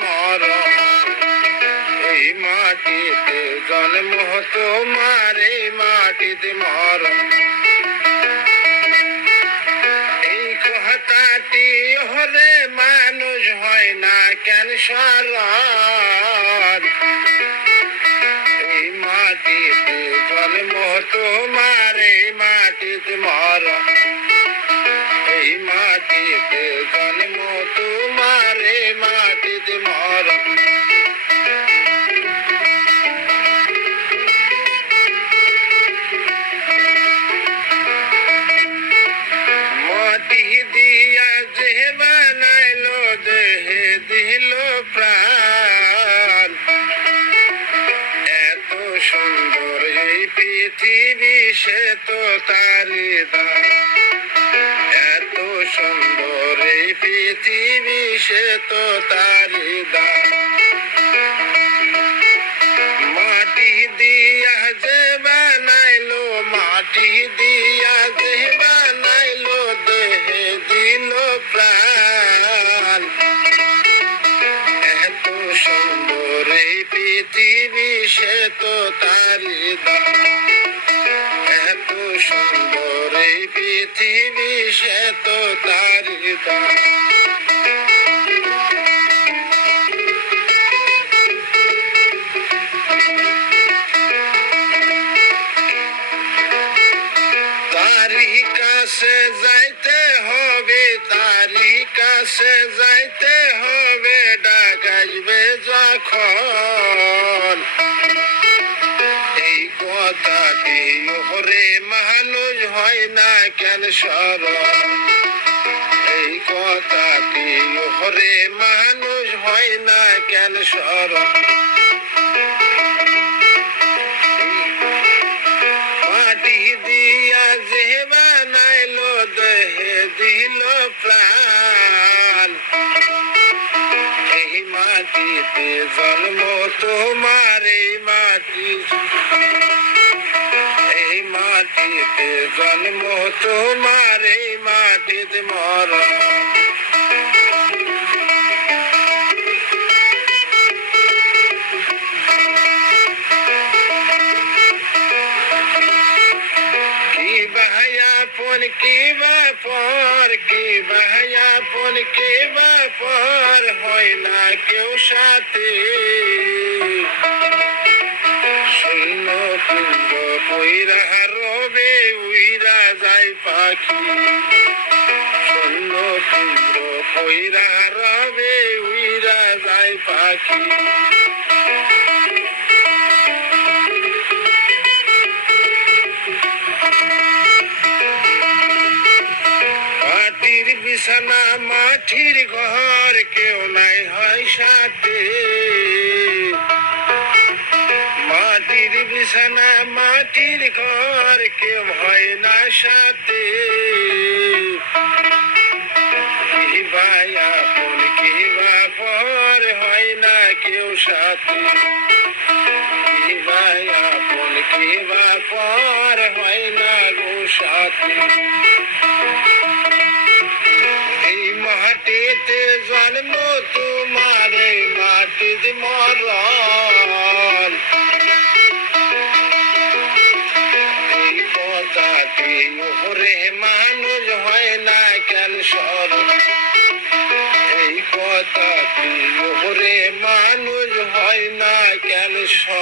মরণ এই মাটিতে জন্ম তোমার এই মাটিতে মরণ এই কথাটি হলে মানুষ হয় না কেন সারণ এই মাটিতে জন্ম তোমার এই মাটিতে মরণ এই মাটিতে জন্ম তোমার এই মাটিতে মরণ মাটি দিয়া যে বানাইলো দেহে দিল প্রাণ এত সুন্দর এই পৃথিবী সে তো তারি দান এত সুন্দর এই পৃথিবী সে তো তারি দান মাটি দিয়া যে বানাইলো মাটি দিয়া যে বানাইলো দেহে দিল প্রাণ এত সুন্দর এই পৃথিবী সে তো তারি দান এত সুন্দর এই পৃথিবী সে তো তারি দান তারি কাছে যাইতে হবে তারি কাছে যাইতে হবে ডাক আসবে যখন এই কথাটি ওরে মানুষ হয় না কেন স্মরণ এই কথাটি ওরে মানুষ হয় না কেন স্মরণ মাটি দিয়া যে বানাইলো দেহে দিল প্রাণ এই মাটিতে জন্ম তোমার এই মাটি এই মাটিতে জন্ম তোমার এই মাটিতে মরণ কি বাহায়াপন কি বাপর কি বাহায়াপন কি বাপর হয় না কেউ সাথে শূন্য কুণ্ড কইরা রবে উইরা যায় পাখি শূন্য কুণ্ড কইরা রবে উইরা যায় পাখি মাটির বিছানা মাটির ঘর কেউ নাই হয় সাথে মাটির বিছানা মাটির ঘর কেউ হয় না সাথে কি বায়াপন কি বাপর হয় না কেউ সাথে কি বায়াপন কি বাপর হয় না গো সাথে এই মাটিতে জন্ম তোমার এই মাটিতে মরণ এই কথাটি ওরে মানুষ হয় না কেন স্মরণ এই কথাটি ওরে মানুষ হয় না কেন স্মরণ